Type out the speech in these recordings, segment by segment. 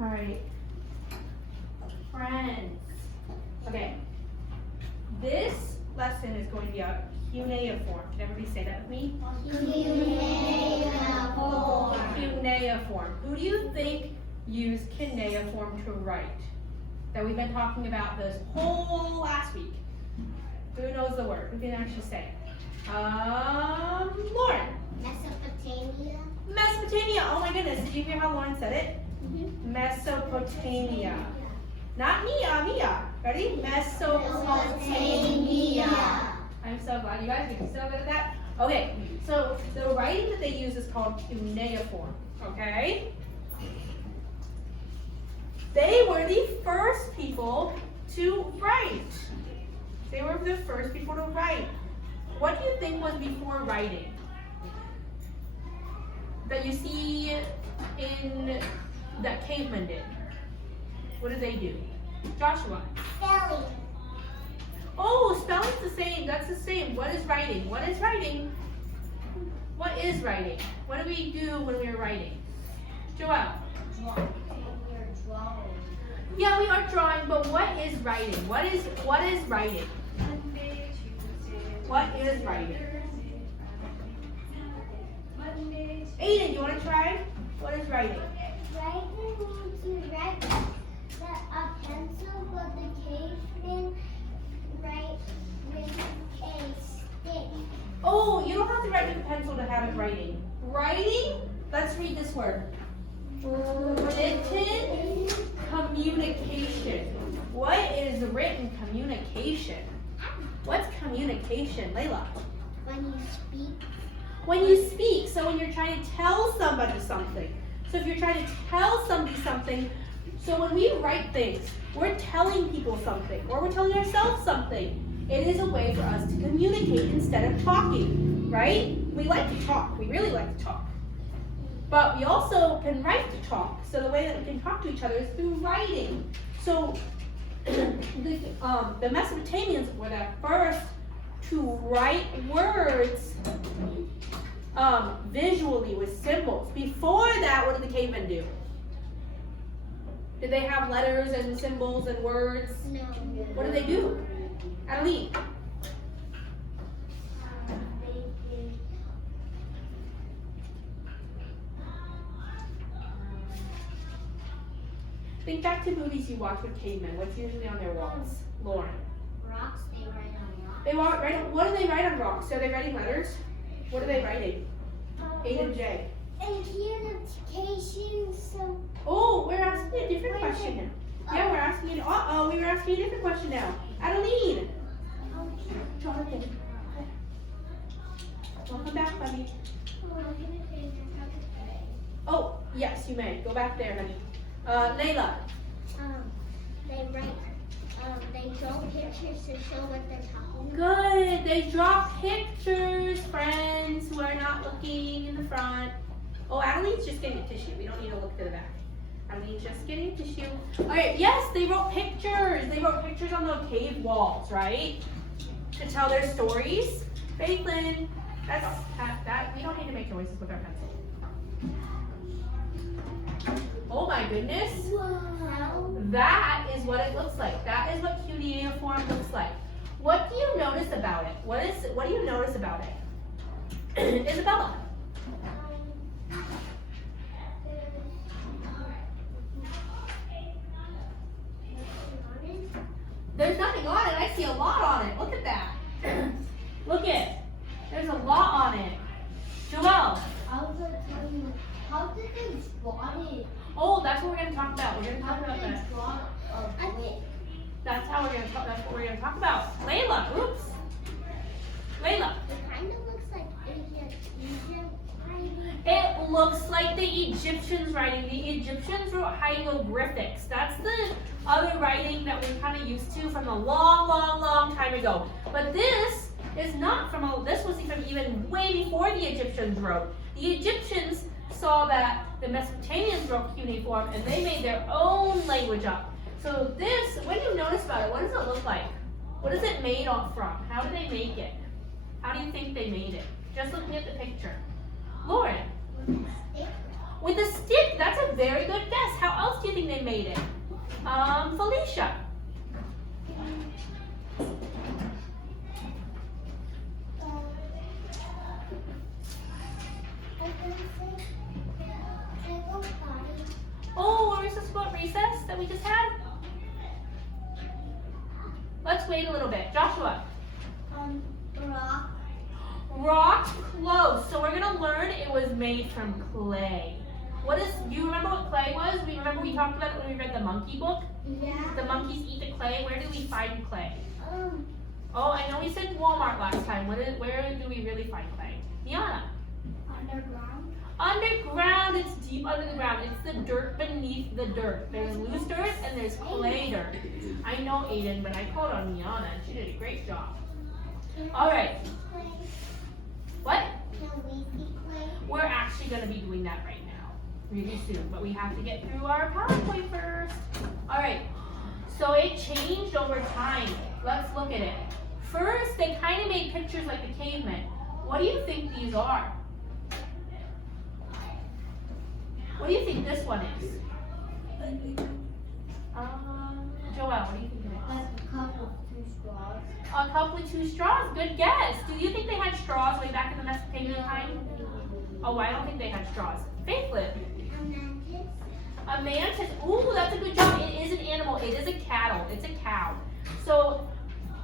All right. Friends. Okay. This lesson is going to be a cuneiform. Can everybody say that with me? Cuneiform. Cuneiform. Who do you think used cuneiform to write? That we've been talking about this whole last week. Who knows the word? Who can actually say? Lauren. Mesopotamia. Mesopotamia. Oh my goodness. Did you hear how Lauren said it? Mesopotamia. Not Mia, Mia. Ready? Mesopotamia. I'm so glad you guys are so good at that. Okay, so the writing that they use is called cuneiform. Okay? They were the first people to write. They were the first people to write. What do you think was before writing? That you see in that cavemen did. What did they do? Joshua. Spelling. Oh, spelling's the same. That's the same. What is writing? What is writing? What is writing? What do we do when we are writing? Joelle. Drawing. Yeah, we are drawing, but what is writing? What is writing? What is writing? Aiden, you want to try? What is writing? Writing means to write that a pencil, but the cavemen write with a stick. Oh, you don't have to write with a pencil to have it writing. Writing, let's read this word. Written communication. What is written communication? What's communication, Layla? When you speak. When you speak, so when you're trying to tell somebody something. So if you're trying to tell somebody something, so when we write things, we're telling people something, or we're telling ourselves something. It is a way for us to communicate instead of talking, right? We like to talk, we really like to talk. But we also can write to talk. So the way that we can talk to each other is through writing. So the Mesopotamians were the first to write words visually with symbols. Before that, what did the cavemen do? Did they have letters and symbols and words? No. What did they do? Adeline. Think back to movies you watch with cavemen. What's usually on their walls? Lauren. Rocks, they write on rocks. They write. What do they write on rocks? Are they writing letters? What are they writing? A and J. And communication, so. Oh, we're asking a different question now. Yeah, we're asking. We were asking a different question now. Adeline. Jonathan. Welcome back, buddy. Oh, yes, you may. Go back there, honey. Layla. They write, they draw pictures to show what they're talking about. Good. They draw pictures, friends who are not looking in the front. Oh, Adeline's just getting a tissue. We don't need to look to the back. Adeline's just getting a tissue. All right, yes, they wrote pictures. They wrote pictures on the cave walls, right? To tell their stories. Faithlin, that we don't need to make noises with our pencil. Oh my goodness. Wow. That is what it looks like. That is what cuneiform looks like. What do you notice about it? What do you notice about it? Isabella. There's nothing on it. I see a lot on it. Look at that. Look at. There's a lot on it. Joelle. I was going to tell you, how did they draw it? Oh, that's what we're going to talk about. We're going to talk about that. That's how we're going to talk. That's what we're going to talk about. Layla. Oops. Layla. It kind of looks like Egypt writing. It looks like the Egyptians writing. The Egyptians wrote hieroglyphics. That's the other writing that we're kind of used to from a long, long, long time ago. But this is not from this was from even way before the Egyptians wrote. The Egyptians saw that the Mesopotamians wrote cuneiform and they made their own language up. So this, what do you notice about it? What does it look like? What is it made from? How did they make it? How do you think they made it? Just looking at the picture. Lauren. With a stick. That's a very good guess. How else do you think they made it? Felicia. Oh, where's this about recess that we just had? Let's wait a little bit. Joshua. Rock. Rock, close. So we're gonna learn it was made from clay. Do you remember what clay was? We talked about it when we read the monkey book? Yeah. The monkeys eat the clay. Where do we find clay? Oh, I know we said Walmart last time. Where do we really find clay? Miana. Underground. Underground, it's deep under the ground. It's the dirt beneath the dirt. There's loose dirt and there's clay dirt. I know Aiden, but I called on Miana and she did a great job. All right. What? Can we see clay? We're actually going to be doing that right now, really soon, but we have to get through our PowerPoint first. All right, so it changed over time. Let's look at it. First, they kind of made pictures like the cavemen. What do you think these are? What do you think this one is? Joelle, what do you think it is? Like a cup with 2 straws. A cup with 2 straws, good guess. Do you think they had straws way back in the Mesopotamian time? Oh, I don't think they had straws. Faithlyn. A mantis. Ooh, that's a good job. It is an animal. It is a cattle. It's a cow. So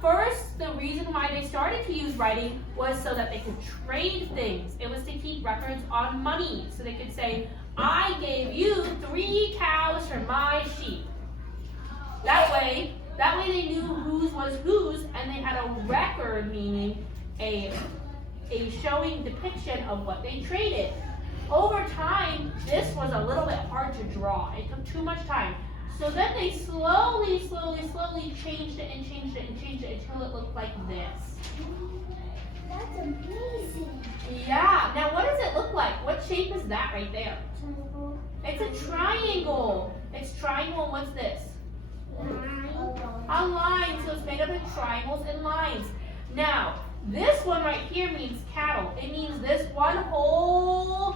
first, the reason why they started to use writing was so that they could trade things. It was to keep records on money. So they could say, I gave you 3 cows for my sheep. That way they knew whose was whose, and they had a record, meaning a showing depiction of what they traded. Over time, this was a little bit hard to draw. It took too much time. So then they slowly changed it until it looked like this. That's amazing. Yeah, now what does it look like? What shape is that right there? Triangle. It's a triangle. It's triangle, and what's this? Line. A line, so it's made up of triangles and lines. Now, this one right here means cattle. It means this one whole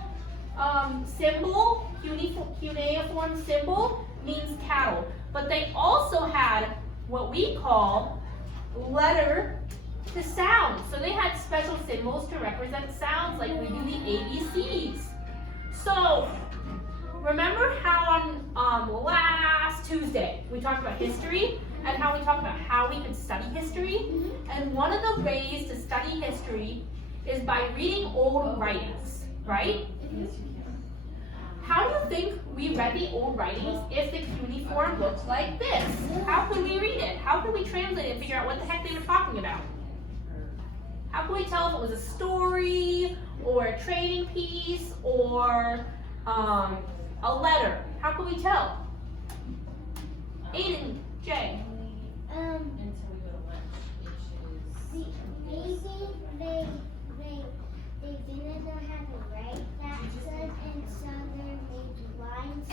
symbol, cuneiform symbol, means cattle. But they also had what we call letter to sound. So they had special symbols to represent sounds like we do the ABCs. So, remember how on last Tuesday we talked about history and how we talked about how we could study history? And one of the ways to study history is by reading old writings, right? How do you think we read the old writings if the cuneiform looked like this? How could we read it? How could we translate it and figure out what the heck they were talking about? How can we tell if it was a story or a trading piece or a letter? How can we tell? Aiden, Jay. Until we go to lunch, which is Maybe they didn't know how to write that good, and so they made lines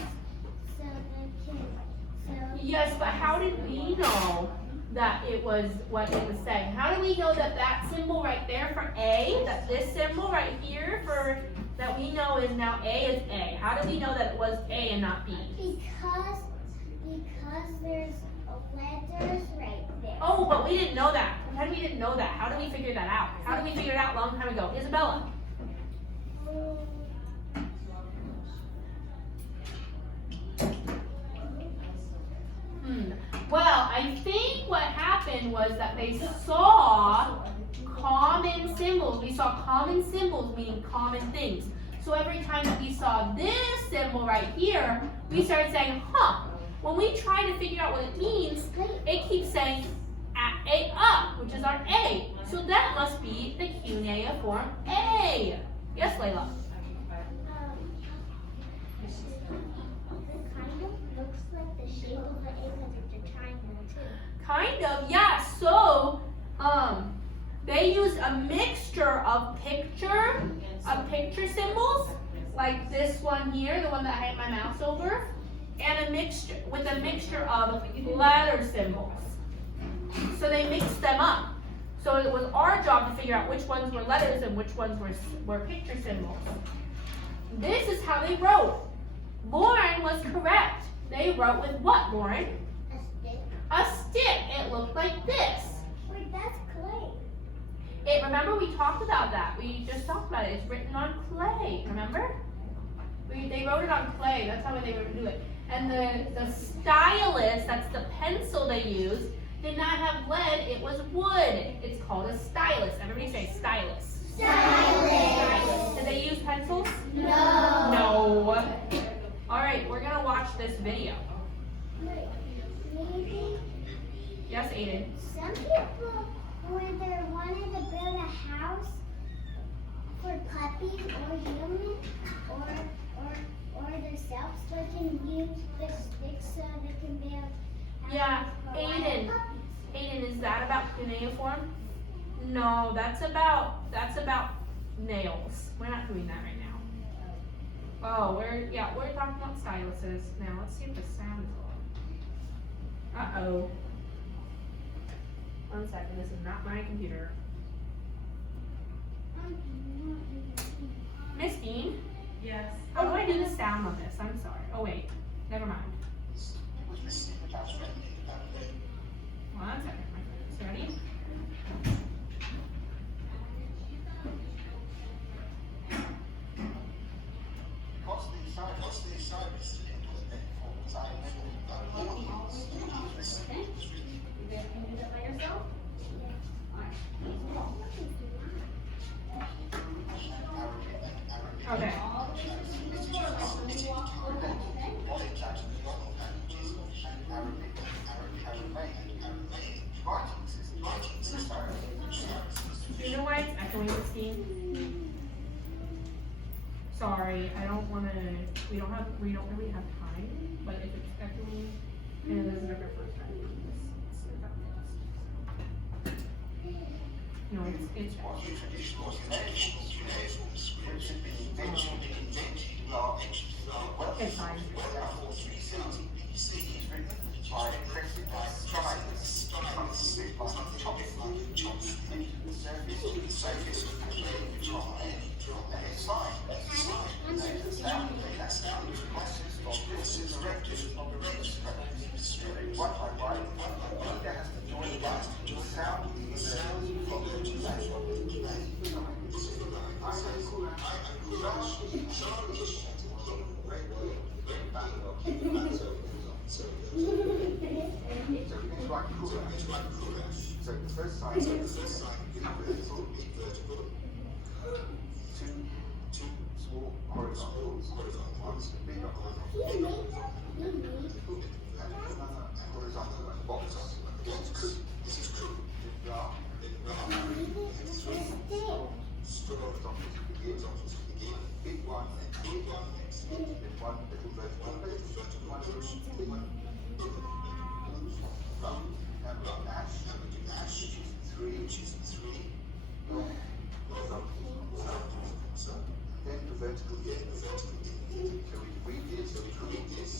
so they can. Yes, but how did we know that it was what it was saying? How do we know that that symbol right there for A, that this symbol right here for that we know is now A is A? How do we know that it was A and not B? Because there's letters right there. Oh, but we didn't know that. Pretend we didn't know that. How do we figure that out? How did we figure it out a long time ago? Isabella. Well, I think what happened was that they saw common symbols. We saw common symbols meaning common things. So every time that we saw this symbol right here, we started saying, huh, when we try to figure out what it means, it keeps saying A up, which is our A. So that must be the cuneiform A. Yes, Layla? It kind of looks like the shape of an A because it's a triangle too. Kind of, yeah. So, they used a mixture of picture symbols, like this one here, the one that I had my mouse over, and a mixture of letter symbols. So they mixed them up. So it was our job to figure out which ones were letters and which ones were picture symbols. This is how they wrote. Lauren was correct. They wrote with what, Lauren? A stick. A stick. It looked like this. Wait, that's clay. Remember we talked about that. We just talked about it. It's written on clay. Remember? They wrote it on clay. That's how they would do it. And the stylus, that's the pencil they used, did not have lead. It was wood. It's called a stylus. Everybody say stylus. Stylus. Did they use pencils? No. No. All right, we're gonna watch this video. Maybe Yes, Aiden. some people, when they wanted to build a house for puppies or humans or themselves, they can use the sticks so they can build. Yeah, for Aiden. puppies. Aiden, is that about cuneiform? No, that's about nails. We're not doing that right now. Oh, we're talking about styluses now. Let's see if the sound is on. Uh-oh. 1 second, this is not my computer. Miss Dean, Yes. how do I do the sound on this? I'm sorry. Oh wait, never mind. 1 second, my friends. Ready? You guys can do that by yourself? Okay. All the way to the floor, and then walk over, okay? Do you know why it's echoing, Miss Dean? Sorry, I don't wanna, we don't really have time, but if it's echoing, and this is our first time doing this, no, it's it's fine. So the first side, vertical, two small horizontals, one's bigger horizontal, like box. This is cool. Big one, then one little vertical, one big one. And ash, which is three. Then the vertical, So we read this,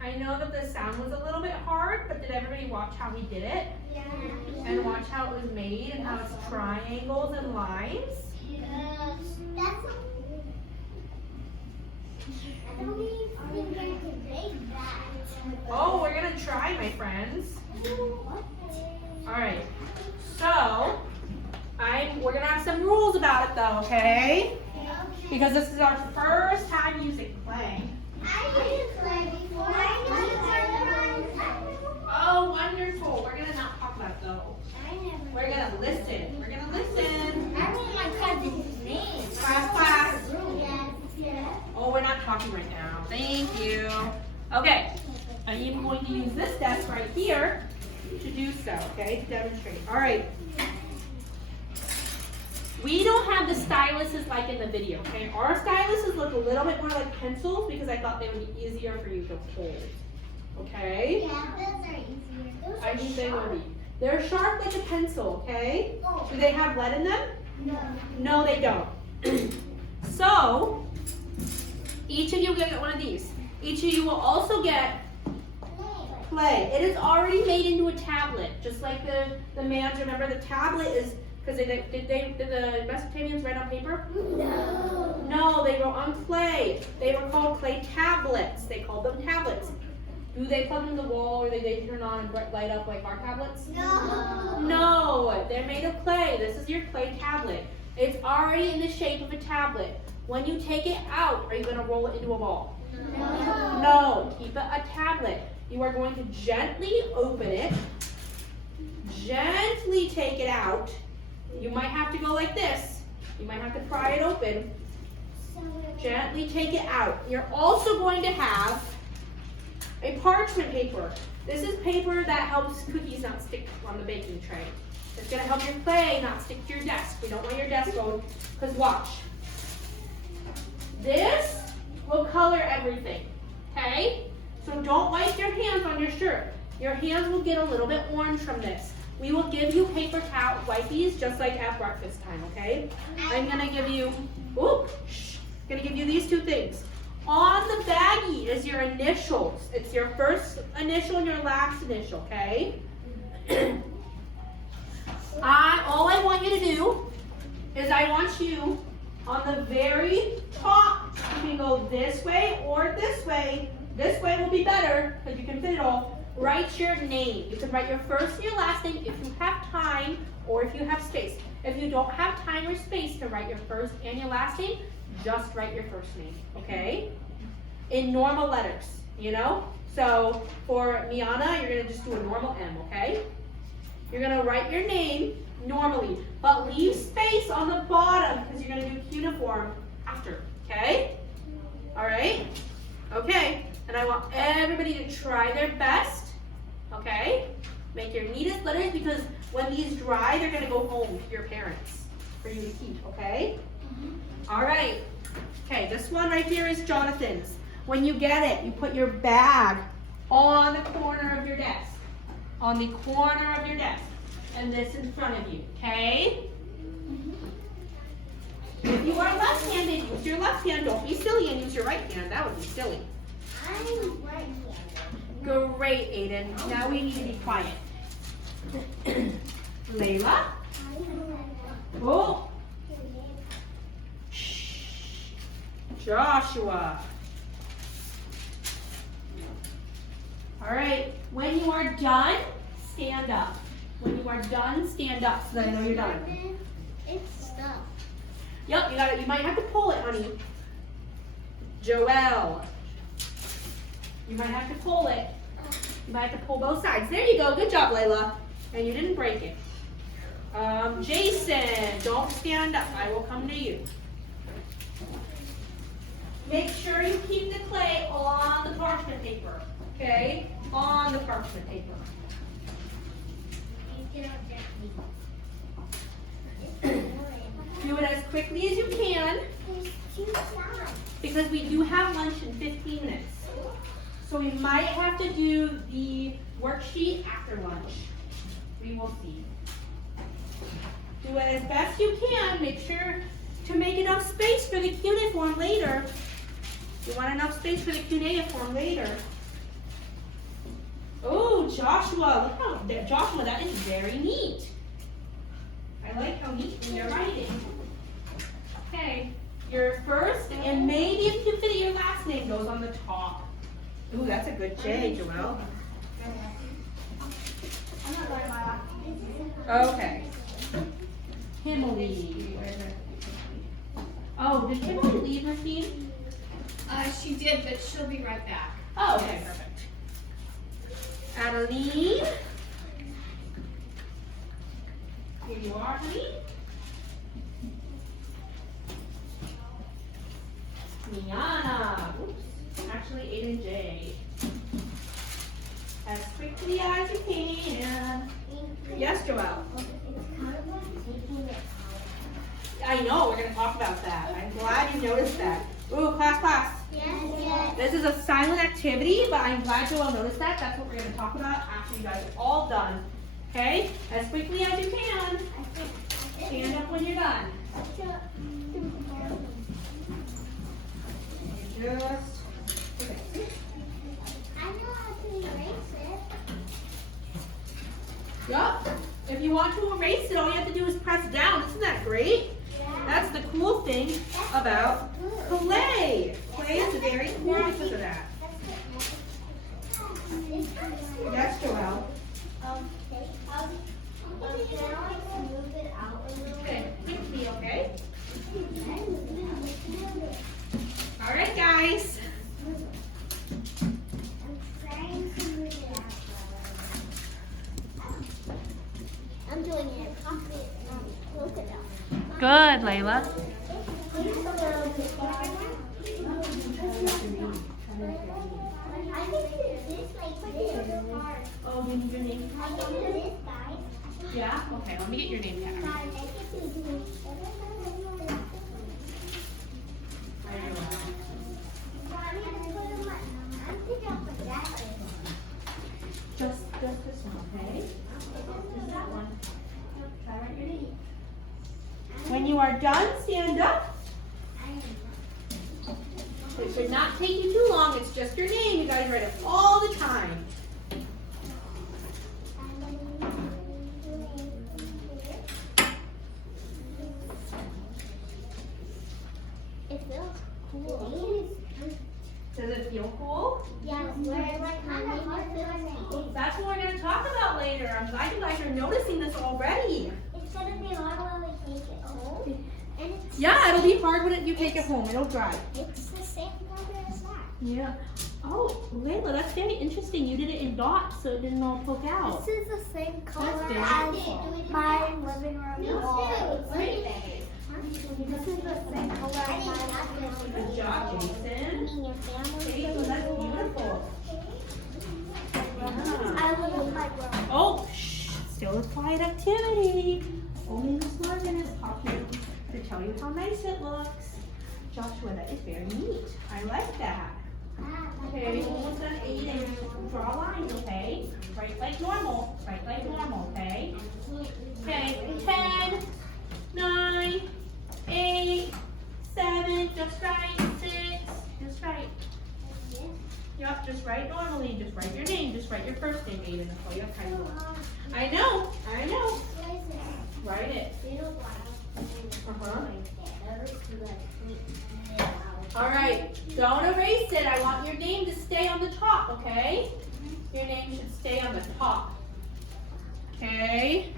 I know that the sound was a little bit hard, but did everybody watch how we did it? Yeah. And watch how it was made and how it's triangles and lines? Yes. That's a, I don't even think I can make that. Oh, we're gonna try, my friends. What? Alright, so we're gonna have some rules about it though, okay? Because this is our first time using clay. I used clay before. Oh, wonderful. We're gonna not talk about it though. We're gonna listen. We're gonna listen. I want my cousin's name. Class. Yes. Oh, we're not talking right now. Thank you. Okay, I am going to use this desk right here to do so, okay, to demonstrate. All right. We don't have the styluses like in the video, okay? Our styluses look a little bit more like pencils because I thought they would be easier for you to hold, okay? Yeah, those are easier. Those I are think they will sharp. be. They're sharp like a pencil, okay? Oh. Do they have lead in them? No. No, they don't. So, each of you will get one of these. Each of you will also get clay. It is already made into a tablet, just like the man's. Remember, the tablet is Because did the Mesopotamians write on paper? No. No, they wrote on clay. They were called clay tablets. They called them tablets. Do they plug them in the wall or they turn on and light up like our tablets? No. No, they're made of clay. This is your clay tablet. It's already in the shape of a tablet. When you take it out, are you going to roll it into a ball? No. No, keep it a tablet. You are going to gently open it, gently take it out. You might have to go like this. You might have to pry it open. Gently take it out. You're also going to have a parchment paper. This is paper that helps cookies not stick on the baking tray. It's going to help your clay not stick to your desk. We don't want your desk going, because watch. This will color everything, okay? So don't wipe your hands on your shirt. Your hands will get a little bit orange from this. We will give you paper towel wipies just like at breakfast time, okay? I'm gonna give you, gonna give you these two things. On the baggie is your initials. It's your first initial and your last initial, okay? All I want you to do is I want you on the very top, you can go this way or this way. This way will be better because you can fit it all. Write your name. You can write your first and your last name if you have time or if you have space. If you don't have time or space to write your first and your last name, just write your first name, okay? In normal letters, you know? So for Miana, you're gonna just do a normal M, okay? You're gonna write your name normally, but leave space on the bottom because you're gonna do cuneiform after, okay? All right? Okay, and I want everybody to try their best, okay? Make your neatest letters because when these dry, they're gonna go home to your parents for you to keep, okay? All right, okay, this one right here is Jonathan's. When you get it, you put your bag on the corner of your desk, on the corner of your desk, and this in front of you, okay? If you are left-handed, use your left hand. Don't be silly and use your right hand. That would be silly. I'm right-handed. Great, Aiden. Now we need to be quiet. Layla? Oh. Shh. Joshua. All right. When you are done, stand up. When you are done, stand up so that I know you're done. It's stuck. Yep, you got it. You might have to pull it, honey. Joelle. You might have to pull it. You might have to pull both sides. There you go. Good job, Layla. And you didn't break it. Jason, don't stand up. I will come to you. Make sure you keep the clay on the parchment paper. Okay? On the parchment paper. Do it as quickly as you can There's two sides. because we do have lunch in 15 minutes. So we might have to do the worksheet after lunch. We will see. Do it as best you can. Make sure to make enough space for the cuneiform later. You want enough space for the cuneiform later. Oh, Joshua, look how, Joshua, that is very neat. I like how neatly you're writing. Okay, your first, and maybe if you fit it, your last name goes on the top. Ooh, that's a good J, Joelle. Okay. Kimberly. Oh, did Kimberly leave her team? She did, but she'll be right back. Oh, okay, perfect. Adeline. Here you are, honey. Miana. Oops. Actually, Aiden J. As quickly as you can. Yes, Joelle. I know, we're going to talk about that. I'm glad you noticed that. Ooh, class. Yes. This is a silent activity, but I'm glad Joelle noticed that. That's what we're going to talk about after you guys are all done. Okay? As quickly as you can. Stand up when you're done. Just. I know how to erase it. Yup. If you want to erase it, all you have to do is press down. great? That's the cool thing about clay. Clay is very cool because of that. Yes, Joelle. Okay, pick me, okay? All right, guys. I'm doing it. Look at that. Good, Layla. I can do this like this. Oh, you need your name I tag? can do this, guys. Yeah? Okay, let me get your name tag. Guys, I can do this. Just this one, okay? Just that one. Try write your name. When you are done, stand up. It should not take you too long. It's just your name. You guys write it all the time. It feels cool. Does it feel cool? Yeah, where like my name feels. That's what we're going to talk about later. I'm glad you guys are noticing this already. It's gonna be hard when we take it home. And it's Yeah, it'll be hard when you take it home. It'll dry. It's the same color as that. Yeah. Oh, Layla, that's very interesting. You did it in dots, so it didn't all poke out. This is the same color very as cool. my living room wall. Right. This is the same color as my Good job, Jason. your family. Jason, that's beautiful. I live with my brother. Oh, shh. Still a quiet activity. Only Miss Marvin is talking to tell you how nice it looks. Joshua, that is very neat. I like that. Okay, we're almost done eating. Draw lines, okay? Write like normal. Write like normal, okay? Okay, 10, 9, 8, 7, just right, 6, just right. Yep, just write normally. Just write your name. Just write your first name, Aiden. That's all you have time for. I know. Write it. Uh-huh. All right, don't erase it. I want your name to stay on the top, okay? Your name should stay on the top. Okay?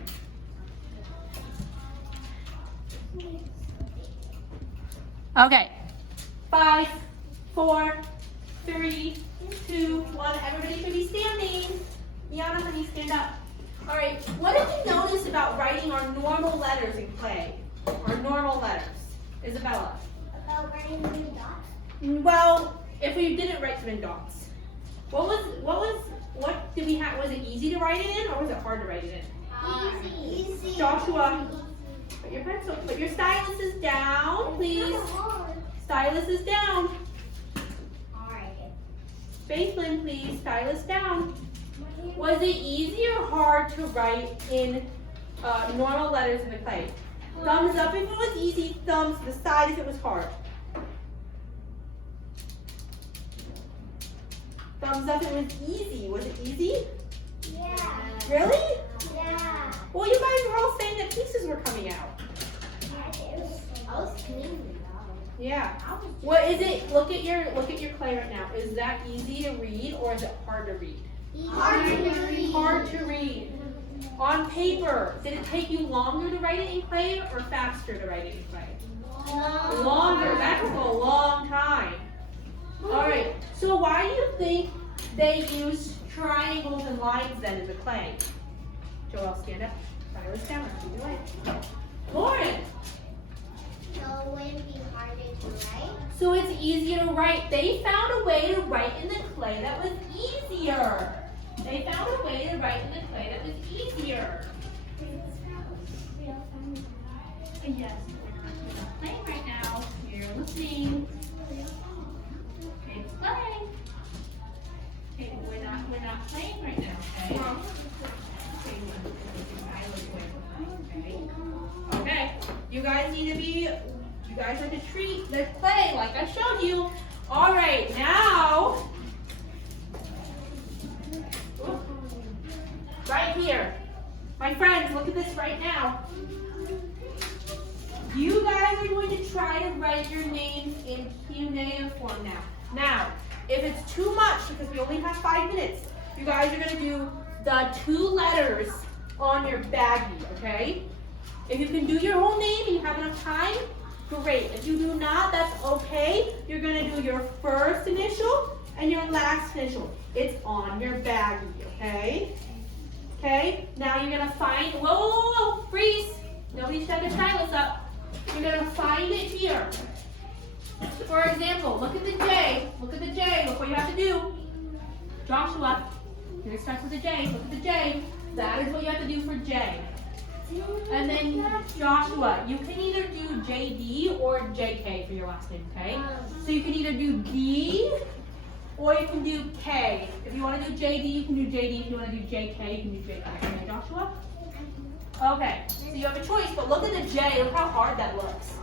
Okay. 5, 4, 3, 2, 1. Everybody should be standing. Yana, let me stand up. All right, what did you notice about writing our normal letters in clay? Our normal letters. Isabella? About writing new dots. Well, if we didn't write them in dots. What did we have? Was it easy to write it in or was it hard to write it in? Easy. Joshua, put your stylus down, please. Stylus is down. Alright. Faithlin, please, stylus down. Was it easy or hard to write in normal letters in the clay? Thumbs up if it was easy, thumbs to the side if it was hard. Thumbs up if it was easy. Was it easy? Yeah. Really? Yeah. Well, you guys were all saying that pieces were coming out. I was clean. Yeah. What is it? Look at your clay right now. Is that easy to read or is it hard to read? Hard to read. Hard to read. On paper, did it take you longer to write it in clay or faster to write it in clay? Longer. That took a long time. All right. So why do you think they use triangles and lines then in the clay? Joel, stand up. Stylus down. Keep your way. Lauren. So it would be harder to write. So it's easier to write. They found a way to write in the clay that was easier. They found a way to write in the clay that was easier. Yes, we're not playing right now. You're listening. Okay, play. Okay, we're not playing right now, okay? Okay, you guys need to be, you guys are to treat the clay like I showed you. All right, now, right here. My friends, look at this right now. try to write your names in cuneiform now. Now, if it's too much, because we only have 5 minutes, you guys are going to do the 2 letters on your baggie, okay? If you can do your whole name and you have enough time, great. If you do not, that's okay. You're going to do your first initial and your last initial. It's on your baggie, okay? Okay, now you're going to find, whoa, freeze. Nobody set their stylus up. You're going to find it here. For example, look at the J. Look at the J. Look what you have to do. Joshua, here it starts with a J. Look at the J. That is what you have to do for J. And then Joshua, you can either do JD or JK for your last name, okay? So you can either do D or you can do K. If you want to do JD, you can do JD. If you want to do JK, you can do JK. Okay, Joshua? Okay, so you have a choice, but look at the J. Look how hard that looks.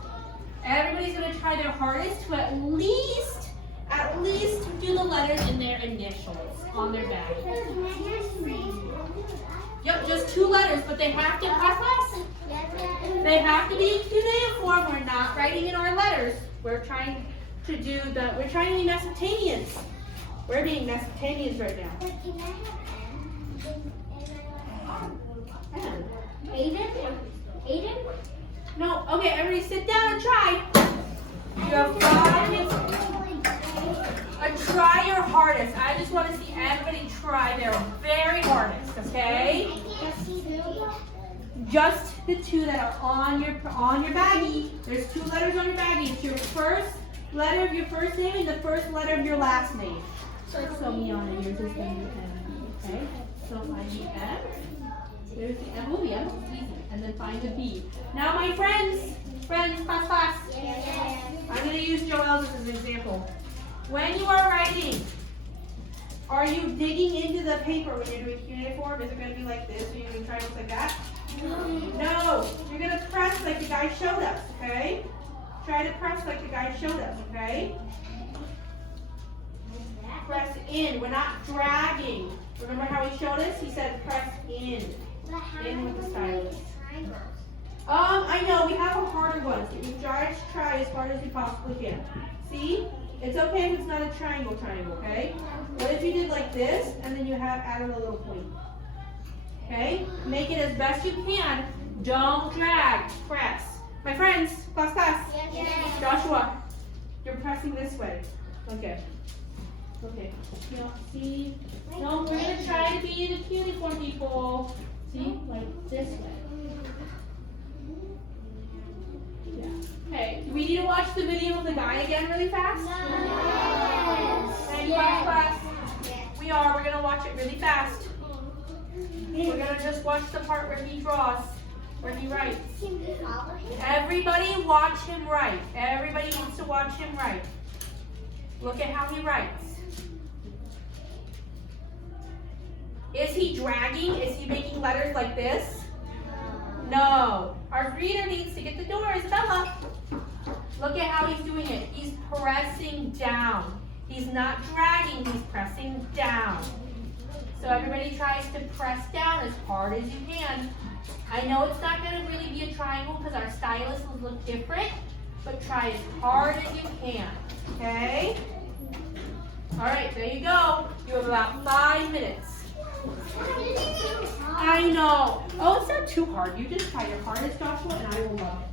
Everybody's going to try their hardest to at least do the letters in their initials on their bag. Yep, just 2 letters, but they have to They have to be cuneiform. We're not writing in our letters. We're trying to be Mesopotamians. We're being Mesopotamians right now. Aiden? No, okay, everybody sit down and try. You have 5 minutes. Try your hardest. I just want to see everybody try their very hardest, okay? Just the 2 that are on your baggie. There's 2 letters on your baggie. It's your first letter of your first name and the first letter of your last name. So Miana, yours is going to be M, okay? So find the M. There's the M. Oh, the M is easy. And then find the B. Now, my friends, class. I'm going to use Joelle's as an example. When you are writing, are you digging into the paper when you're doing cuneiform? Is it going to be like this? Are you going to try triangles like that? No. You're going to press like the guy showed us, okay? Try to press like the guy showed us, okay? Press in. We're not dragging. Remember how he showed us? He said press in. In with the stylus. I know. We have a harder one. So you try as hard as you possibly can. See? It's okay if it's not a triangle, okay? What if you did like this, and then you have added a little point? Okay? Make it as best you can. Don't drag. Press. My friends, class. Yes. Joshua, you're pressing this way. Okay. No, see? No, we're going to try to be the cuneiform people. See? Like this way. Yeah. Okay, do we need to watch the video of the guy again really fast? Yes. And class? We are. We're going to watch it really fast. We're going to just watch the part where he draws, where he writes. Can we follow him? Everybody watch him write. Everybody needs to watch him write. Look at how he writes. Is he dragging? Is he making letters like this? No. Our reader needs to get the door, Isabella. Look at how he's doing it. He's pressing down. He's not dragging, he's pressing down. So everybody tries to press down as hard as you can. I know it's not going to really be a triangle because our stylus will look different, but try as hard as you can, okay? All right, there you go. You have about 5 minutes. I know. Oh, it's not too hard. You just try your hardest, Joshua, and I will love it.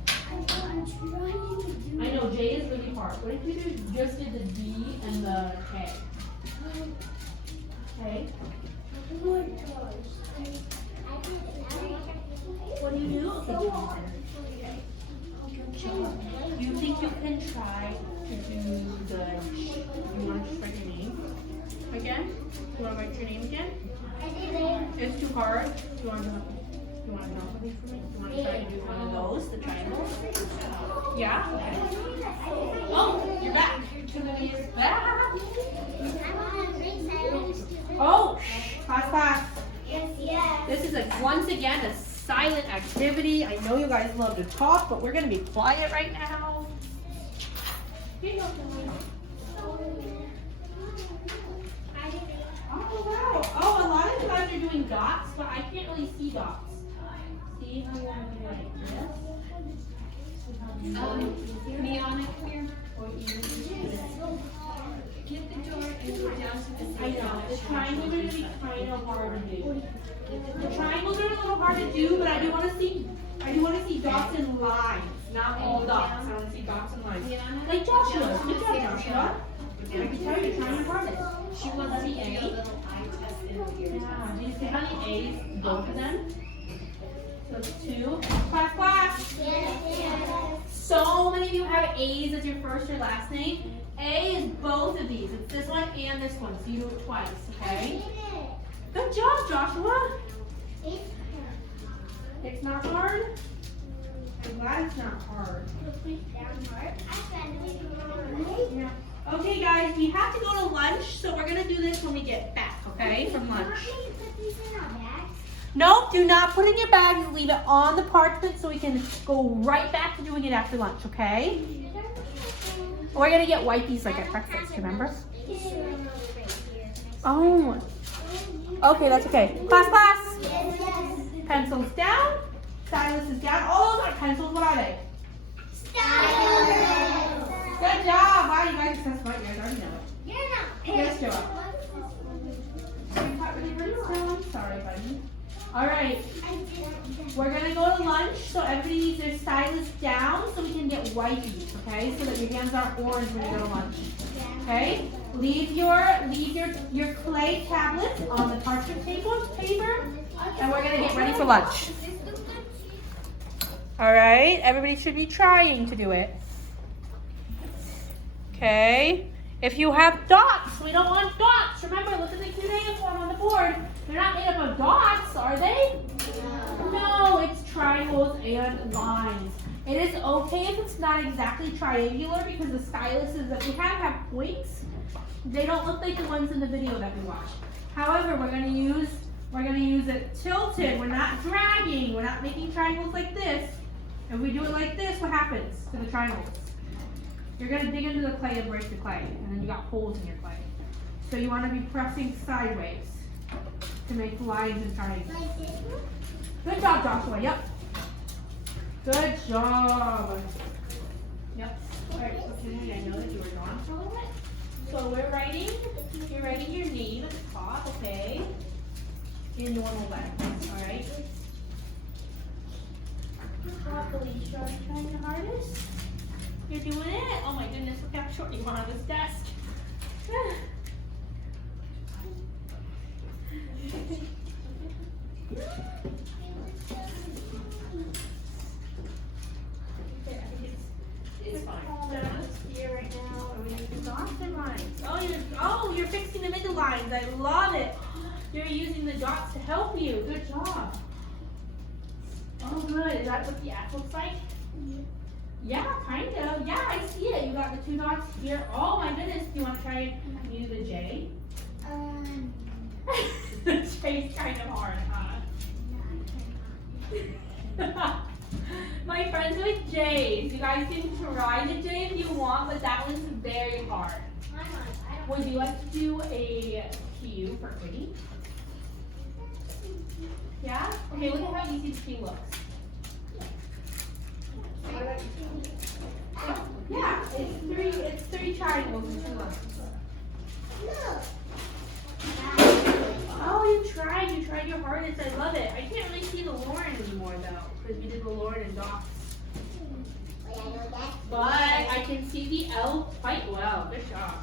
I know, J is really hard. What if you just did the D and the K? Okay. What do you do? Do you think you can try to do the, you want to just write your name again? You want to write your name again? It's too hard. You want to help me for me? You want to try to do one of those, the triangles? Yeah? Okay. Oh, you're back. Timothy's back. Oh, class. Yes. This is once again a silent activity. I know you guys love to talk, but we're going to be quiet right now. Here you go, Timothy. Oh, wow. Oh, a lot of you guys are doing dots, but I can't really see dots. See how you want to do like this? know, hard to do. The triangles are a little hard to do, but I do want to see dots and lines, not all dots. I want to see dots and lines. Like Joshua. Good job, Joshua. I can tell you're trying your hardest. She wants the A. Little eye test in here. Yeah. Do you see how many A's? Both of them. So it's 2. Class. So many of you have A's as your first or last name. A is both of these. It's this one and this one. So you do it twice, okay? Good job, Joshua. It's not hard? I'm glad it's not hard. Yeah. Okay, guys, we have to go to lunch, so we're going to do this when we get back, okay, from lunch. No, do not put it in your bags. Leave it on the parchment so we can go right back to doing it after lunch, okay? We're going to get wipes like at breakfast, remember? Oh. Okay, that's okay. Class. Pencils down. Stylus is down. Oh, those are pencils. What are they? Good job. Wow, you guys are so smart. You guys already know it. Yes, Joa. Sorry, buddy. All right. We're going to go to lunch, so everybody needs their stylus down so we can get wipes, okay? So that your hands aren't orange when you go to lunch. Okay? Leave your clay tablets on the parchment paper, and we're going to get ready for lunch. All right? Everybody should be trying to do it. Okay? If you have dots, we don't want dots. Remember, look at the cuneiform on the board. They're not made up of dots, are they? No, it's triangles and lines. It is okay if it's not exactly triangular because the styluses that we have points. They don't look like the ones in the video that we watched. However, we're gonna use it tilted. We're not dragging. We're not making triangles like this. If we do it like this, what happens to the triangles? You're gonna dig into the clay and break the clay, and then you got holes in your clay. So you want to be pressing sideways to make lines and triangles. Good job, Joshua. Yep. Good job. Yep. All right. So Kennedy, I know that you were gone for a little bit. So you're writing your name at the top, okay? In normal letters. All right. Good job, Felicia. Are you trying your hardest? You're doing it? Oh my goodness, look how short you are on this desk. It's fine. Here right now, and we need the dots and lines. Oh, you're fixing the middle lines. I love it. You're using the dots to help you. Good job. Oh, good. Is that what the app looks like? Yeah, kind of. Yeah, I see it. You got the 2 dots here. Oh my goodness. Do you want to try and do the J? The J's kind of hard, huh? My friends with J's. You guys can try the J if you want, but that one's very hard. Would you like to do a Q for pretty? Yeah? Okay, look at how easy the Q looks. Yeah, it's 3 triangles and 2 lines. Oh, you tried your hardest. I love it. I can't really see the Lauren anymore though, because we did the Lauren and dots. But I can see the L quite well. Good job.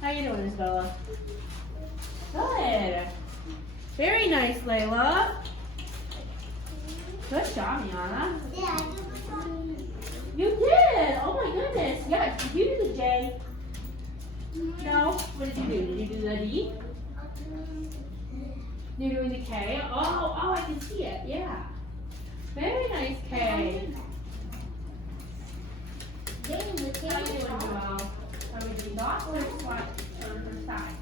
How you doing, Isabella? Good. Very nice, Layla. Good job, Miana. You did! Oh my goodness. Yeah, did you do the J? No. What did you do? Did you do the D? You're doing the K? Oh, I can see it. Yeah. Very nice K. How are you doing, Joelle? Are we doing dots or side?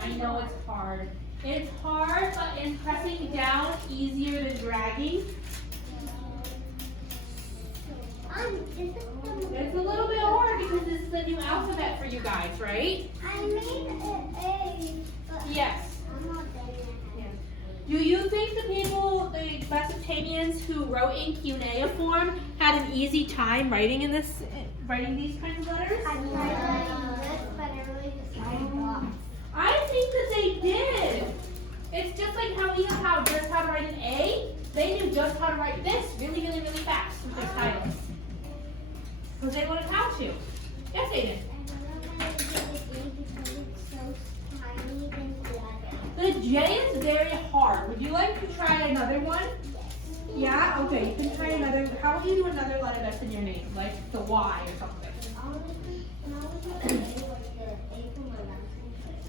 I know it's hard. It's hard, but in pressing down, easier than dragging. It's a little bit hard because this is the new alphabet for you guys, right? I made an A. Yes. I'm not there yet. Do you think the Mesopotamians who wrote in cuneiform had an easy time writing these kinds of letters? I tried writing this, but I really just tried dots. I I think that they did. It's just like how we know how just how to write an A. They knew just how to write this really, really, really fast with their stylus. Because they learned how to. Yes, they did. The J is very hard. Would you like to try another one? Yeah? Okay, you can try another. How will you do another letter that's in your name? Like the Y or something.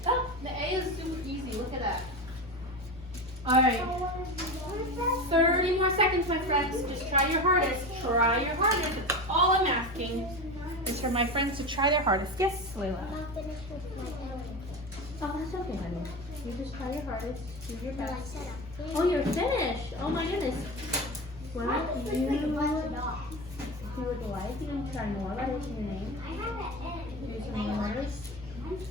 Oh, the A is super easy. Look at that. Alright. 30 more seconds, my friends. Just try your hardest. Try your hardest. That's all I'm asking is for my friends to try their hardest. Yes, Layla. Oh, that's okay, honey. You just try your hardest. Do your best. Oh, you're finished. Oh my goodness. Well, you would like to try more letters in your name. Do some more letters.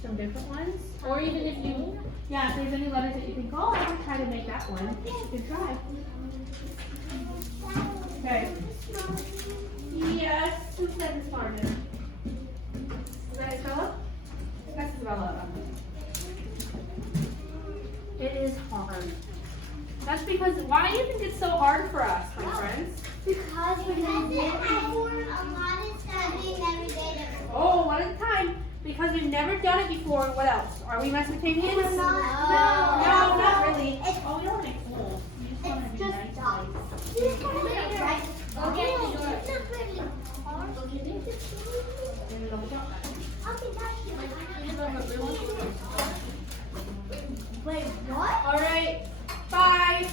Some different ones. Or even if you, if there's any letters that you think, oh, I can try to make that one. You can try. Okay. Yes. Who said it's harder? Is that Isabella? That's Isabella. It is hard. That's because, why do you think it's so hard for us, my friends? Because we did a lot of studying every day. Oh, one at a time. Because we've never done it before. What else? Are we Mesopotamians? No, not really. Oh, we don't want to make holes. You just want to be just nice. dots. Okay. It's not really hard. Wait, what? All right. 5,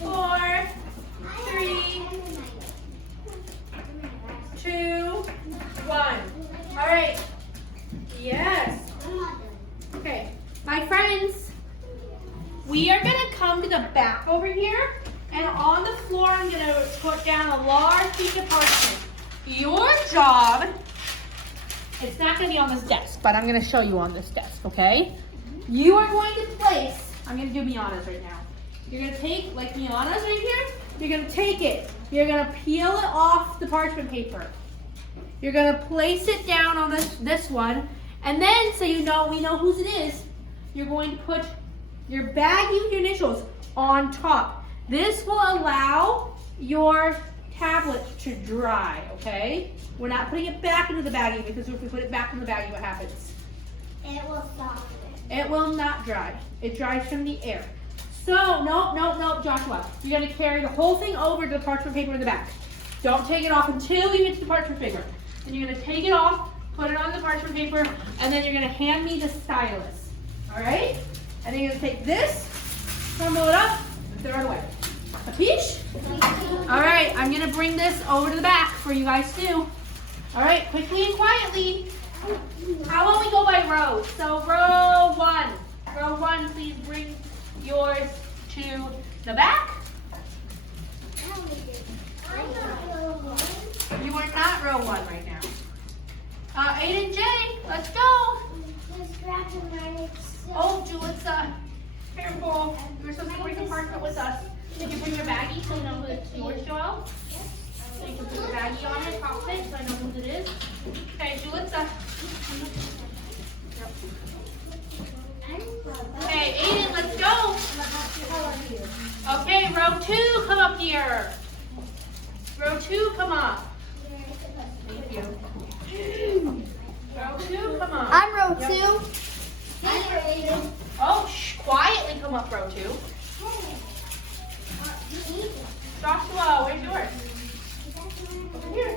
4, 3, 2, 1. All right. Yes. Okay. My friends, we are going to come to the back over here. And on the floor, I'm going to put down a large piece of parchment. Your job, it's not going to be on this desk, but I'm going to show you on this desk, okay? You are going to place, I'm going to do Miana's right now. You're going to take, like Miana's right here, you're going to take it. You're going to peel it off the parchment paper. You're going to place it down on this one. And then, so you know, we know whose it is, you're going to put your baggie with your initials on top. This will allow your tablet to dry, okay? We're not putting it back into the baggie because if we put it back in the baggie, what happens? It will soften. It will not dry. It dries from the air. So, no, Joshua. You're going to carry the whole thing over to the parchment paper in the back. Don't take it off until you get to the parchment paper. And you're going to take it off, put it on the parchment paper, and then you're going to hand me the stylus. All right? And then you're going to take this, crumble it up, and throw it away. Capiche? All right, I'm going to bring this over to the back for you guys too. All right, quickly and quietly. How about we go by rows? So row 1. Row 1, please bring yours to the back. You are not row 1 right now. Aiden J, let's go. Oh, Julissa, careful. You were supposed to bring the parchment with us. Did you bring your baggie so you know who it's yours, Joel? So you can put your baggie on it, pop it, so I know whose it is. Okay, Julissa. Okay, Aiden, let's go. Okay, row 2, come up here. Row 2, come up. Thank you. Row 2, come up. I'm row Yep. 2. Oh, quietly come up, row 2. Joshua, where's yours? Here.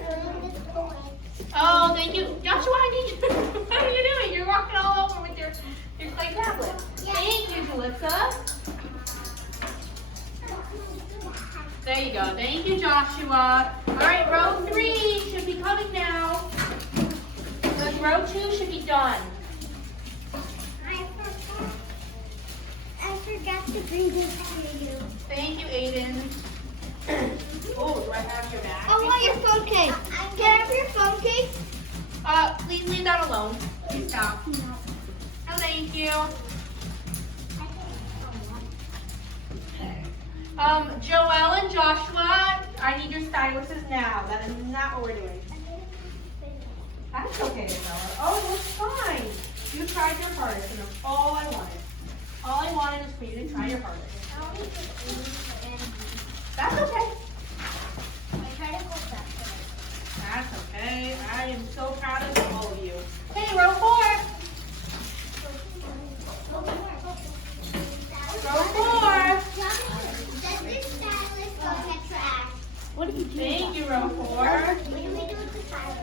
Oh, thank you. Joshua, I need you. What are you doing? You're walking all over with your clay tablet. Thank you, Julissa. There you go. Thank you, Joshua. All right, row 3 should be coming now. Because row 2 should be done. I forgot to bring this to you. Thank you, Aiden. Oh, do I have your bag? I want your phone case. Can I have your phone case? Please leave that alone. Please stop. No, thank you. Joelle and Joshua, I need your styluses now. That is not what we're doing. That's okay, Isabella. Oh, that's fine. You tried your hardest, and that's all I wanted. All I wanted was for you to try your hardest. That's okay. That's okay. I am so proud of all of you. Hey, row 4. Row 4. Does this stylus go in the trash? What do you do? Thank you, row 4. What do we do with the stylus?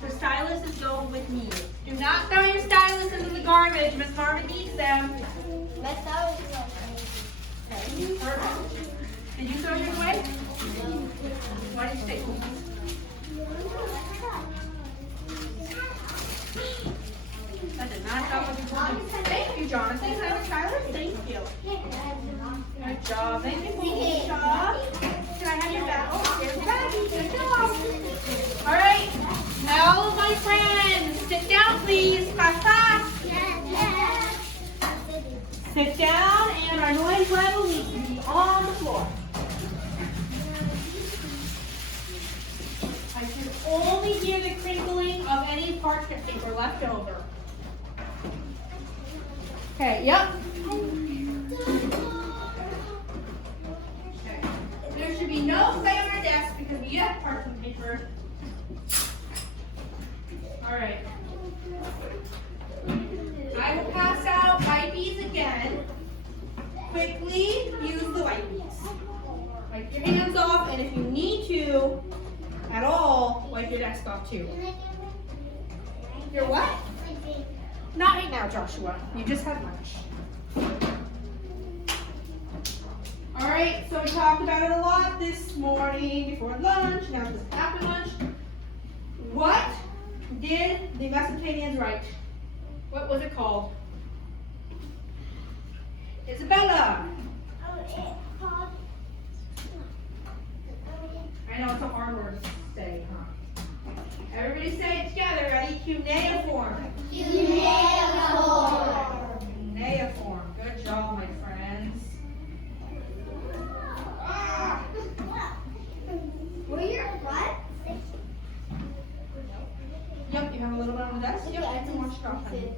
The stylus is going with me. Do not throw your stylus into the garbage. Miss Marvin needs them. My stylus is Okay, perfect. Did you throw yours away? Why did you take them? That did not help what you told me. Thank you, Jonathan. Tyler, thank you. Good job. Thank you, Felicia. Can I have your bag? Oh, here's the bag. Good job. All right. Now, my friends, sit down, please. Class, class. Sit down, and our noise level needs to be on the floor. I can only hear the crinkling of any parchment paper left over. Okay, yep. Okay. There should be no clay on our desk because we have parchment paper. All right. I will pass out wipies again. Quickly use the wipies. Wipe your hands off, and if you need to, at all, wipe your desk off too. Your what? Not right now, Joshua. You just had lunch. All right, so we talked about it a lot this morning before lunch. Now this is after lunch. What did the Mesopotamians write? What was it called? Isabella. I know it's a hard word to say, huh? Everybody say it together. Ready? Cuneiform. Cuneiform. Good job, my friends. Ah! Were your what? Yep, you have a little bit on the desk? Yep, I can wash it off. Honey.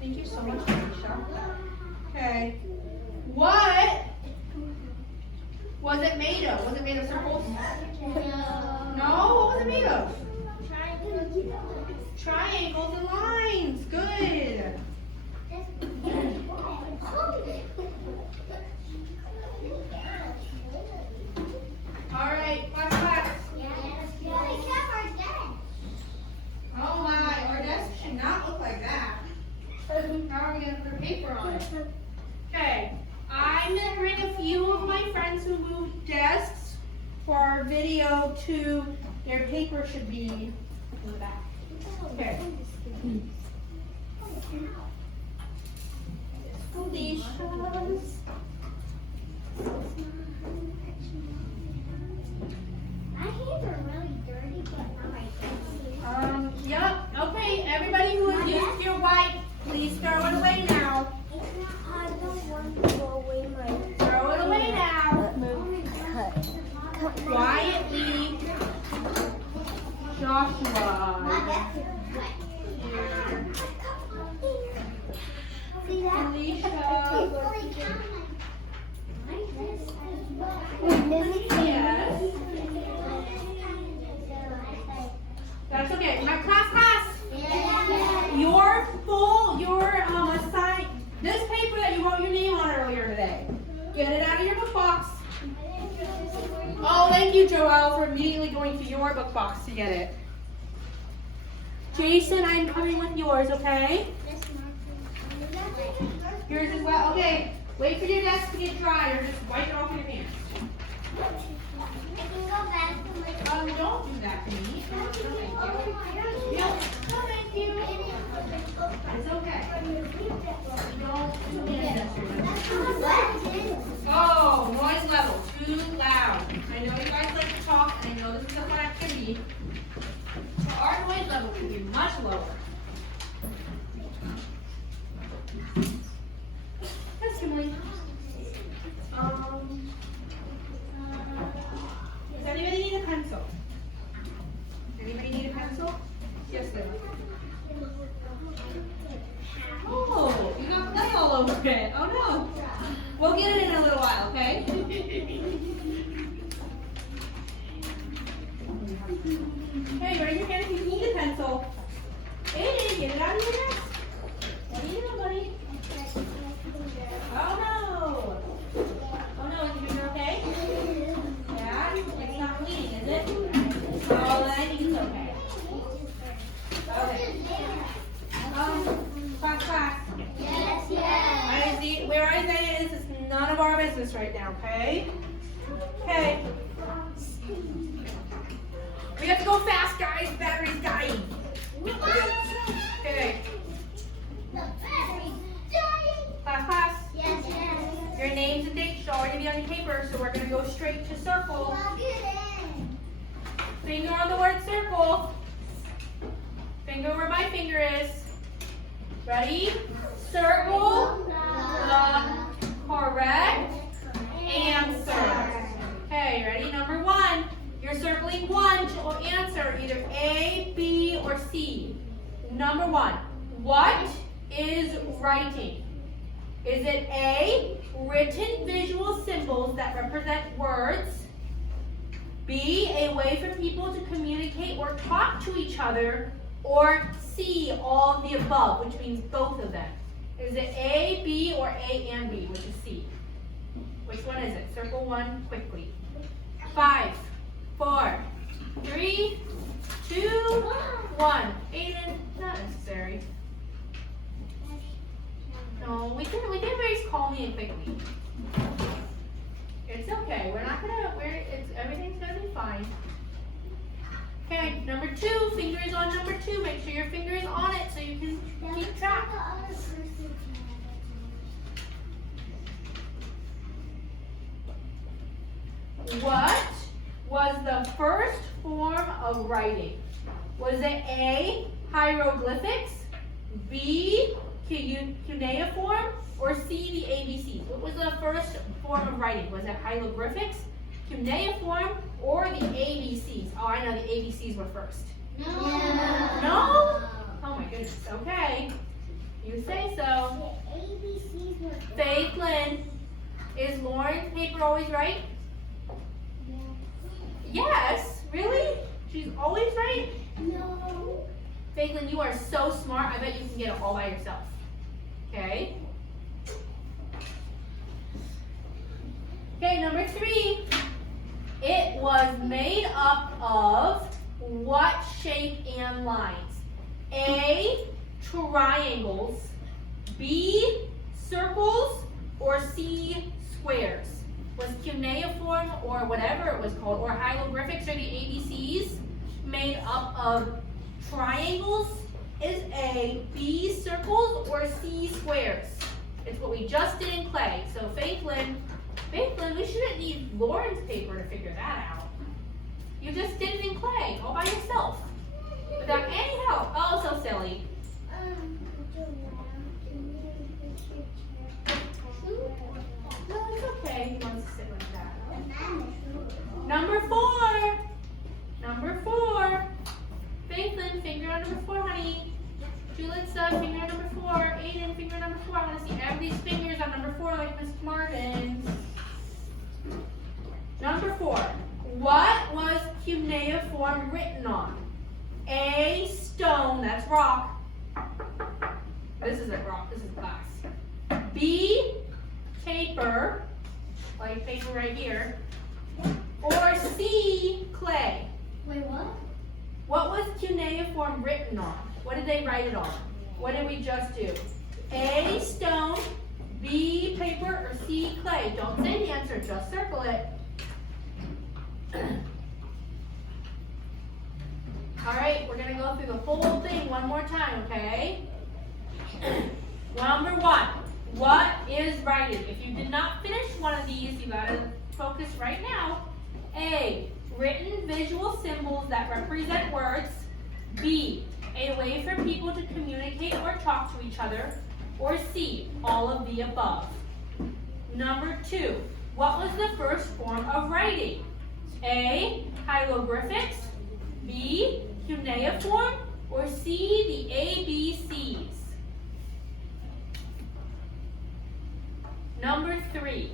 Thank you so much, Alicia. Okay. What was it made of? Was it made of circles? No, what was it made of? Triangles and lines. Good. All right, class. Oh my, our desk should not look like that. How are we going to put paper on it? Okay, I'm going to bring a few of my friends who moved desks for our video to, their paper should be in the back. Okay. Felicia's. My hands are really dirty, but not my hands. Yep. Okay, everybody who has used your wipe, please throw it away now. I don't want to throw away my. Throw it away now. Quietly. Joshua. My desk is wet. Here. See that? Felicia. Yes. That's okay. My class. Your assign this paper that you wrote your name on earlier today. Get it out of your book box. Oh, thank you, Joelle, for immediately going to your book box to get it. Jason, I'm coming with yours, okay? Yours as well. Okay. Wait for your desk to get dry, or just wipe it off your hands. Don't do that to me. No, thank you. No, thank you. It's okay. Don't do it. Oh, noise level, too loud. I know you guys like to talk, and I know this is a fun activity. But our noise level can be much lower. Yes, Kimberly. Does anybody need a pencil? Anybody need a pencil? Yes, Lily. it. Oh no. We'll get it in a little while, okay? Okay, raise your hand if you need a pencil. Hey, get it out of your desk. What are you doing, buddy? Oh no. Oh no, is your finger okay? Yeah? It's not bleeding, is it? Oh, then I think it's okay. Okay. Class. Yes. Where Isaiah is none of our business right now, okay? Okay. We have to go fast, guys. Battery's dying. Okay. Class. Yes. Your names and dates should already be on your paper, so we're going to go straight to circle. Finger on the word circle. Finger where my finger is. Ready? Circle the correct answer. Okay, ready? Number 1. You're circling 1 to answer either A, B, or C. Number 1. What is writing? Is it A, written visual symbols that represent words? B, a way for people to communicate or talk to each other? Or C, all of the above, which means both of them? Is it A, B, or A and B, which is C? Which one is it? Circle 1 quickly. 5, 4, 3, 2, 1. Aiden, not necessary. No, we can erase calmly and quickly. It's okay. Everything's gonna be fine. Okay, number 2, finger is on number 2. Make sure your finger is on it so you can keep track. What was the first form of writing? Was it A, hieroglyphics, B, cuneiform, or C, the ABCs? What was the first form of writing? Was it hieroglyphics, cuneiform, or the ABCs? Oh, I know the ABCs were first. No. No? Oh my goodness. Okay. You say so. The ABCs were Faith Lynn, is Lauren's paper always right? Yes. Really? She's always right? No. Faith Lynn, you are so smart. I bet you can get it all by yourself. Okay. Okay, number 3. It was made up of what shape and lines? A, triangles, B, circles, or C, squares? Was cuneiform, or whatever it was called, or hieroglyphics, or the ABCs made up of triangles? Is A, B, circles, or C, squares? It's what we just did in clay. So Faith Lynn, we shouldn't need Lauren's paper to figure that out. You just did it in clay, all by yourself, without any help. Oh, so silly. No, it's okay. He wants to sit like that. Number 4. Number 4. Faith Lynn, finger on number 4, honey. Julitza, finger on number 4. Aiden, finger on number 4. I want to see everybody's fingers on number 4 like Miss Martin's. Number 4. What was cuneiform written on? A, stone, that's rock. This isn't rock, this is glass. B, paper, like paper right here. Or C, clay. Wait, what? What was cuneiform written on? What did they write it on? What did we just do? A, stone, B, paper, or C, clay? Don't say the answer, just circle it. All right, we're gonna go through the whole thing one more time, okay? Number 1, what is writing? If you did not finish one of these, you gotta focus right now. A, written visual symbols that represent words. B, a way for people to communicate or talk to each other. Or C, all of the above. Number 2, what was the first form of writing? A, hieroglyphics, B, cuneiform, or C, the ABCs? Number 3.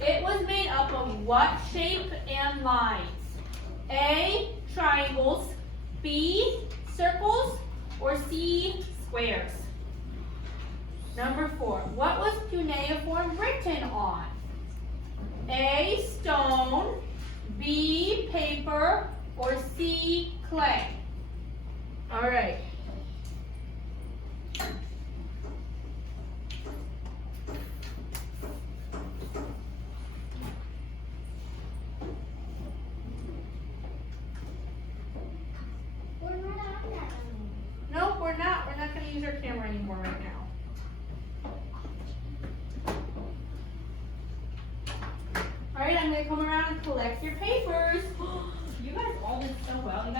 It was made up of what shape and lines? A, triangles, B, circles, or C, squares? Number 4. What was cuneiform written on? A, stone, B, paper, or C, clay? All right. We're not on that one. Nope, we're not. We're not going to use our camera anymore right now. All right, I'm going to come around and collect your papers. You guys all did so well. You